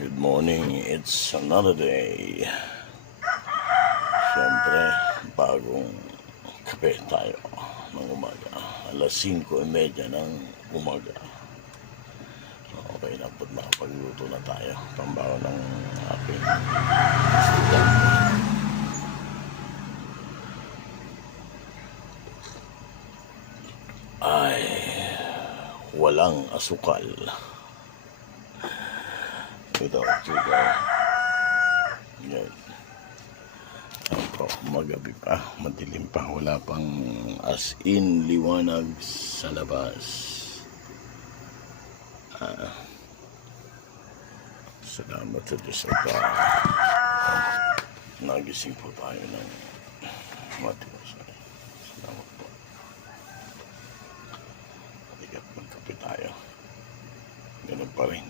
Good morning, it's another day. Siyempre, bagong kape tayo ng umaga. Alas 5:30 ng umaga. Okay na po, nakapagluto na tayo. Pambaho ng aking estudyante. Ay, walang asukal. Without sugar. Yan. Ako, magabi pa, madilim pa, wala pang as in liwanag sa labas. Salamat sa Diyos at nagising po tayo ng matiwasay. Salamat po. Halika't magkape tayo. Ganun pa rin.